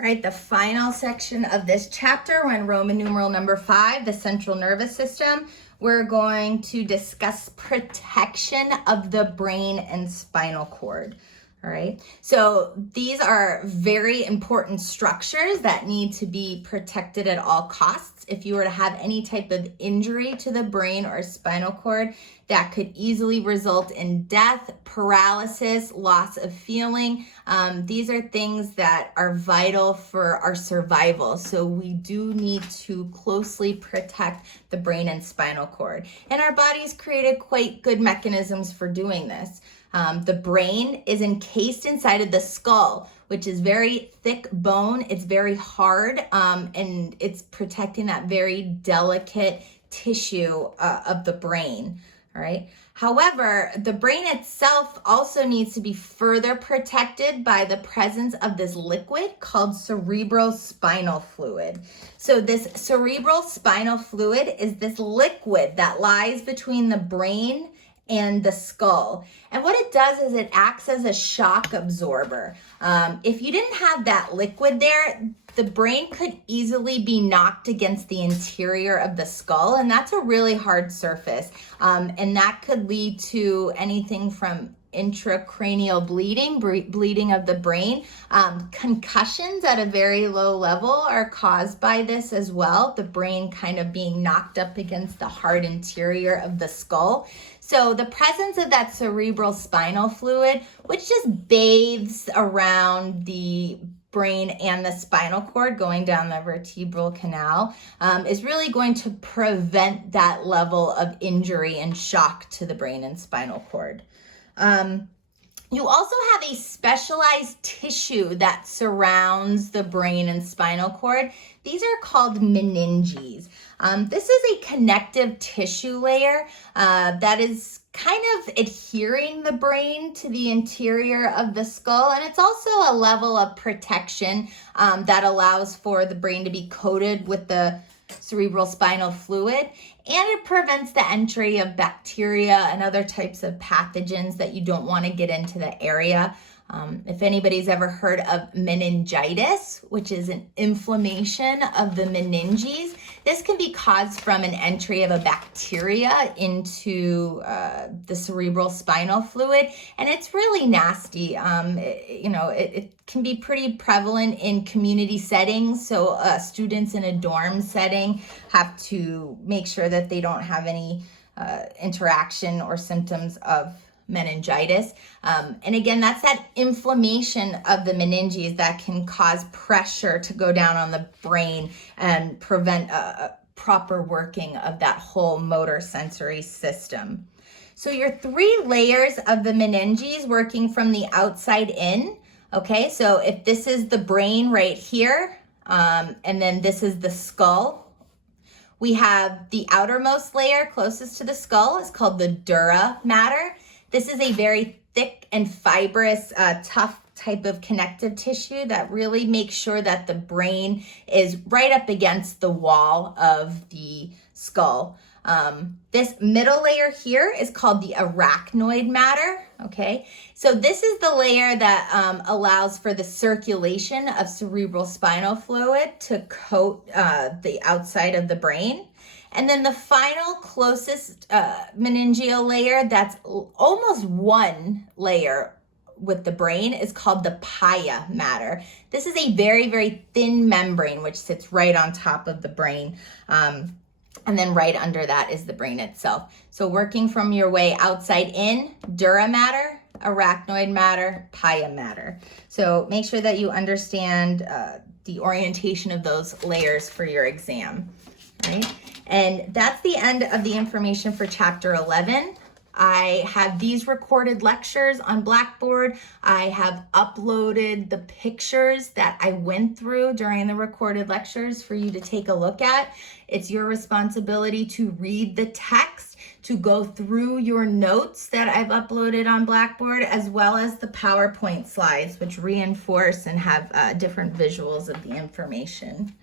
All right, the final section of this chapter, we're in Roman numeral number 5, the central nervous system. We're going to discuss protection of the brain and spinal cord. All right, so these are very important structures that need to be protected at all costs. If you were to have any type of injury to the brain or spinal cord, that could easily result in death, paralysis, loss of feeling. These are things that are vital for our survival. So we do need to closely protect the brain and spinal cord. And our bodies created quite good mechanisms for doing this. The brain is encased inside of the skull, which is very thick bone. It's very hard, and it's protecting that very delicate tissue of the brain. All right. However, the brain itself also needs to be further protected by the presence of this liquid called cerebrospinal fluid. So this cerebrospinal fluid is this liquid that lies between the brain and the skull. And what it does is it acts as a shock absorber. If you didn't have that liquid there, the brain could easily be knocked against the interior of the skull, and that's a really hard surface. And that could lead to anything from intracranial bleeding of the brain. Concussions at a very low level are caused by this as well, the brain kind of being knocked up against the hard interior of the skull. So the presence of that cerebral spinal fluid, which just bathes around the brain and the spinal cord going down the vertebral canal, is really going to prevent that level of injury and shock to the brain and spinal cord. You also have a specialized tissue that surrounds the brain and spinal cord. These are called meninges. This is a connective tissue layer that is kind of adhering the brain to the interior of the skull, and it's also a level of protection that allows for the brain to be coated with the cerebral spinal fluid, and it prevents the entry of bacteria and other types of pathogens that you don't want to get into the area. If anybody's ever heard of meningitis, which is an inflammation of the meninges, this can be caused from an entry of a bacteria into the cerebral spinal fluid, and it's really nasty. It can be pretty prevalent in community settings, so students in a dorm setting have to make sure that they don't have any interaction or symptoms of meningitis. And again, that's that inflammation of the meninges that can cause pressure to go down on the brain and prevent a proper working of that whole motor sensory system. So your 3 layers of the meninges working from the outside in, okay? So if this is the brain right here, and then this is the skull, we have the outermost layer closest to the skull is called the dura mater. This is a very thick and fibrous, tough type of connective tissue that really makes sure that the brain is right up against the wall of the skull. This middle layer here is called the arachnoid mater, okay? So this is the layer that allows for the circulation of cerebral spinal fluid to coat the outside of the brain. And then the final closest meningeal layer that's almost one layer with the brain is called the pia mater. This is a very, very thin membrane which sits right on top of the brain. And then right under that is the brain itself. So working from your way outside in, dura mater, arachnoid mater, pia mater. So make sure that you understand the orientation of those layers for your exam, right? And that's the end of the information for chapter 11. I have these recorded lectures on Blackboard. I have uploaded the pictures that I went through during the recorded lectures for you to take a look at. It's your responsibility to read the text, to go through your notes that I've uploaded on Blackboard, as well as the PowerPoint slides, which reinforce and have different visuals of the information.